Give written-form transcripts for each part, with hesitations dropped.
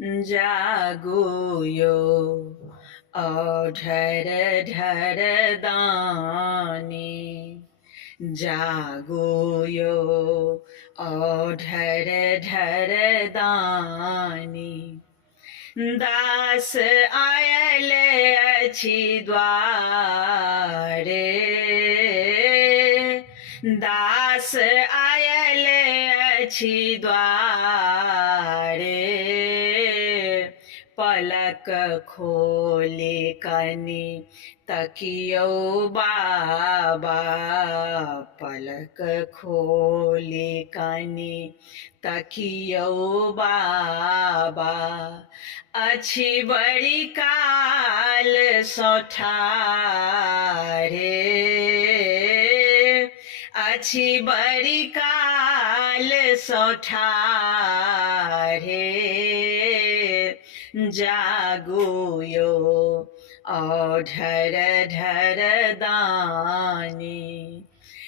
जागो यो औढर ढर दानी जागो यो औढर ढर दानी दास आयल अछि द्वारे दास आयल अछि द्वारे पलक खोले कनि तकियो बाबा पलक खोले कनि तकियो बाबा अछि बड़ी काल सौठारे अछि बड़ी काल सौठारे जागो यो औढर ढर दानी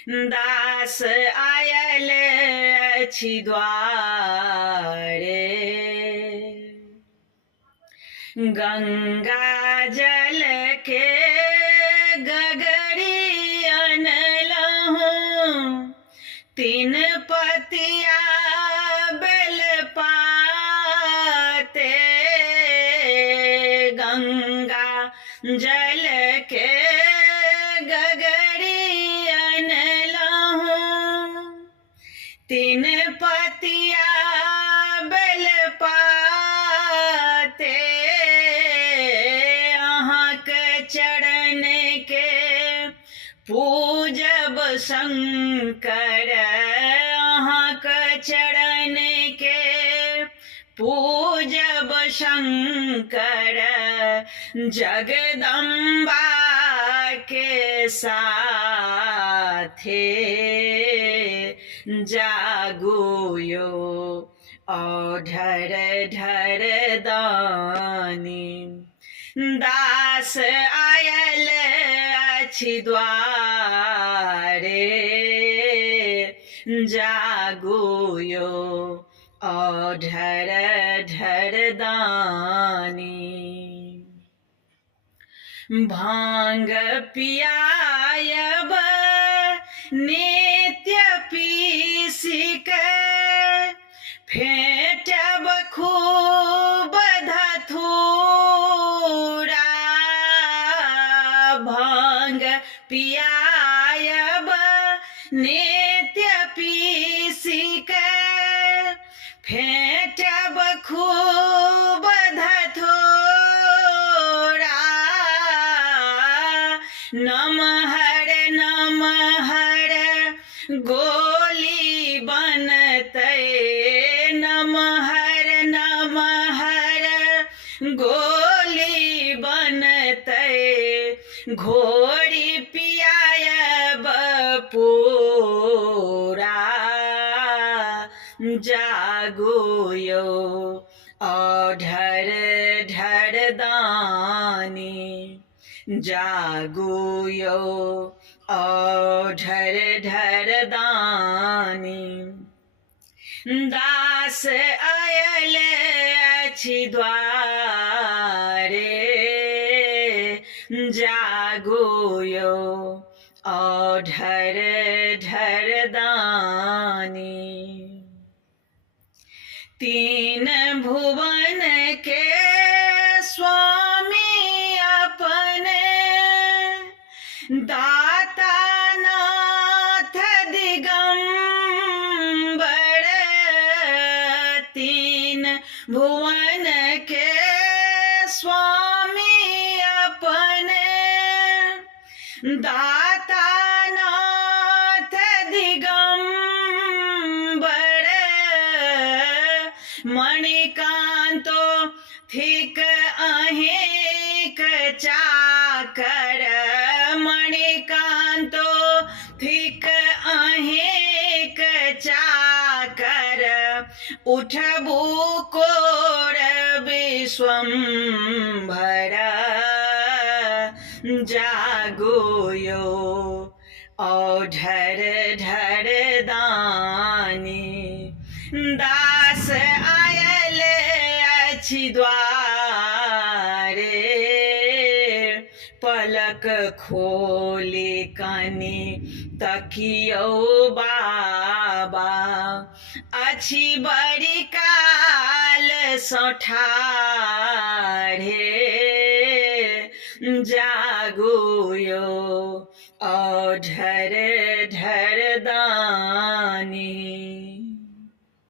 दास आयल अछि द्वारे गंगा जल के गगरी अनलहूँ तीन पतिया बेल पाते गंगा जल के गगरी अनलहूँ तीन पतिया बेल पाते अहाँक चरण के पूजब शंकर अहाँक चरण के पूजब शंकर जगदम्बा के साथे जागो यो औढर ढर दानी दास आयल अछि द्वारे जागो यो औढर ढर दानी भांग पियायब नित्य पीसिक फेंटब खूब धथूरा भांग पियायब नित्य पीसिक फेंटब खूब धथूरा नमहर नमहर गोली बनतै नमहर नमहर गोली बनतै घोड़ी पियायब पूरा जागो यो औढर ढर दानी जागो यो औढर ढर दानी दास आयल अछि द्वारे जागो यो औढर ढर दानी तीन भुवन के स्वामी अपने दाता नाथ दिगंबर तीन भुवन के स्वामी अपने दाता नाथ दिगंबर मणिकांतो थिक अहेक चाकर मणिकांतो थिक अहेक चाकर उठबू कोर विश्वम्भर जागो यो औढर ढर दानी दास आयल अछि द्वारे पलक खोले कनि तकियो बाबा अछि बड़ी काल सँ ठाढ़े जागु यो औढर ढर दानी।